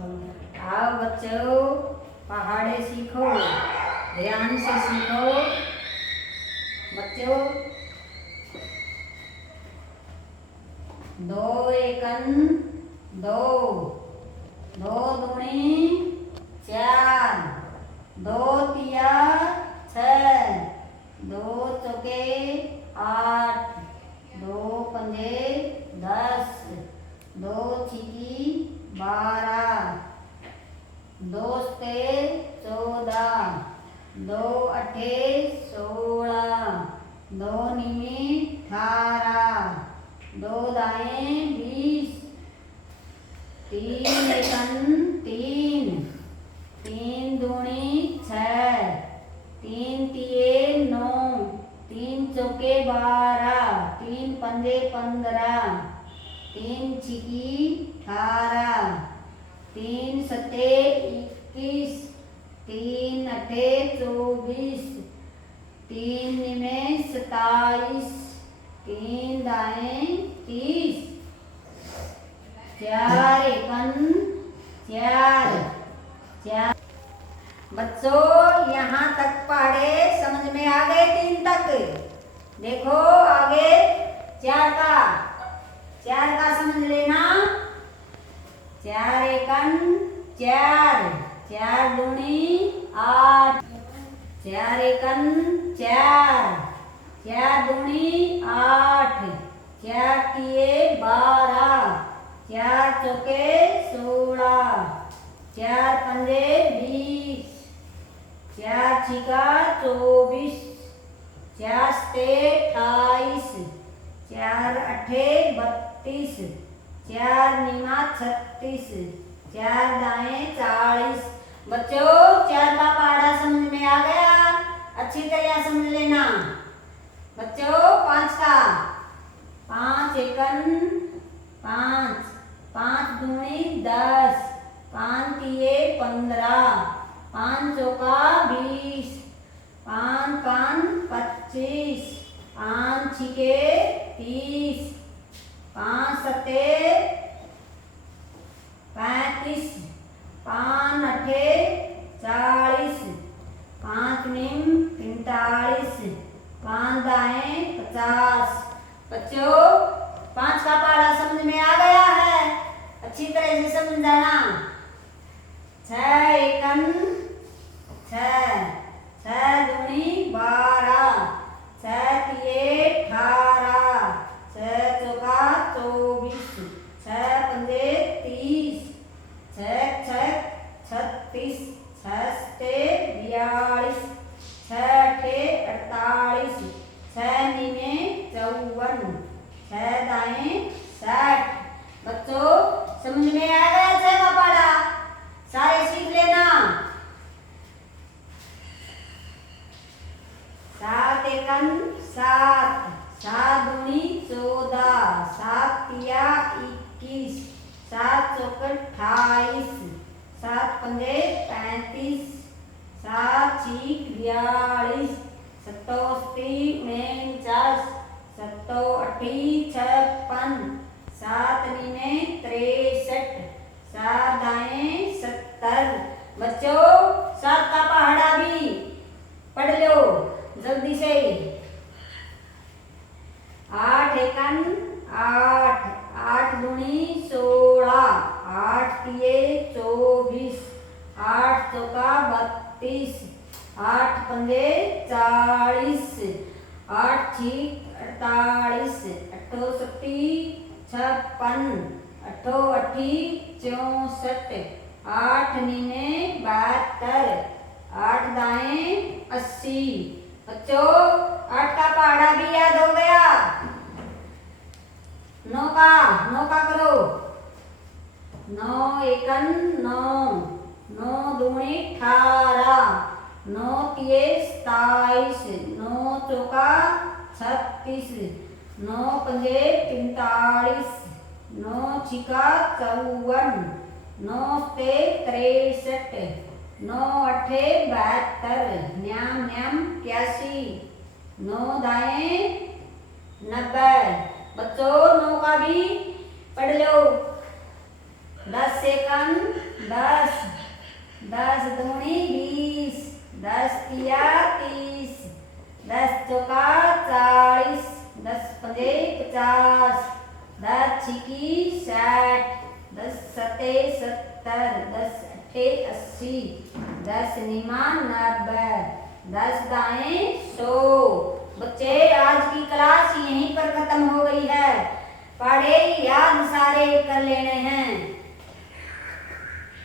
आओ बच्चों, पहाड़े सीखो, ध्यान से सीखो बच्चों। दो एकन दो, दो दूनी चार, दो तिया छः, दो चौके आठ, दो पंजे 10, दो छिकी 12, दो सते 14, दो अठे 16, दो नीमे 18, दो दाएं 20, तीन एकन तीन, तीन दूनी 6, तीन तिये 9, तीन चौके 12, तीन पंजे 15, तीन छिकी 18, तीन सते 21, तीन अठे 24, तीन निमे 27, तीन दाएं 30, चार एकन चार, चार। बच्चों यहाँ तक पढ़े, समझ में आ गए? तीन तक देखो, आगे चार का समझ लेना। चार एकन चार, चार दूनी 8, चार एकन चार, चार दूनी 8, चार तिये 12, चार चौके 16, चार पंजे 20, चार छिका 24, चार सते 28, चार अठे 32, चार नीमा 36, चार दाएं 40। बच्चों चार का पहाड़ा समझ में आ गया? अच्छी तरह समझ लेना बच्चों। पांच का, पांच एकन पांच, पांच दूनी 10, पांच तिये 15, पांच चौका 20, पांच पांच 25, पांच छिके 30, पांच सते 35, पांच अठे 40, पांच नीम 45, पांच दाएं 50। बच्चों पांच का पहाड़ा समझ में आ गया है? अच्छी तरह से समझ जाना। छह एकन छह, छह दूनी 12, छह तिये 18, छह चौका 24, छह पंजे 30, छह छह 36, छह सते 42, छह अठे 48, छह नीमे 54, छह दाएं 60। बच्चों समझ में आ गया छह का पहाड़ा? सारे सीख लेना। सात एकन सात, सात दूनी 14, सात तिया 21, सात चौक 28, सात पंजे 35, सात छीक 42, सत्तो अस्सी 49, सत्तो अठी 56, सात नीमे 63, सात दाएं 70। बच्चों सात का पहाड़ा भी पढ़ लो जल्दी से। आठ एकन आठ, आठ दूनी 16, आठ तिये 24, आठ चौका 32, आठ पंजे 40, आठ छीक 48, अठो सत्ती 56, अठो अठी 64, आठ नीने 72, आठ दाएं 80। बच्चों आठ का पहाड़ा भी याद हो गया? नौ का करो। नौ एकन नौ, नौ दूनी 18, नौ तिये 27, नौ चौका 36, नौ पंजे 45, नौ छिका 54, नौ सते 63, नौ अठे 72, न्याम न्याम 81, नौ दाएं 90। बच्चों नौ का भी पढ़ लो। 10 सेकंड 10, 10 दूनी 20, 10 तिया 30, 10 चौका 40, 10 पंजे 50, 10 छिकी 60, 10 सते 70, 10 अठे 80, 10 निमा 90, 10 दाएं 100। बच्चे आज की क्लास यहीं पर खत्म हो गई है। पढ़े याद सारे कर लेने हैं।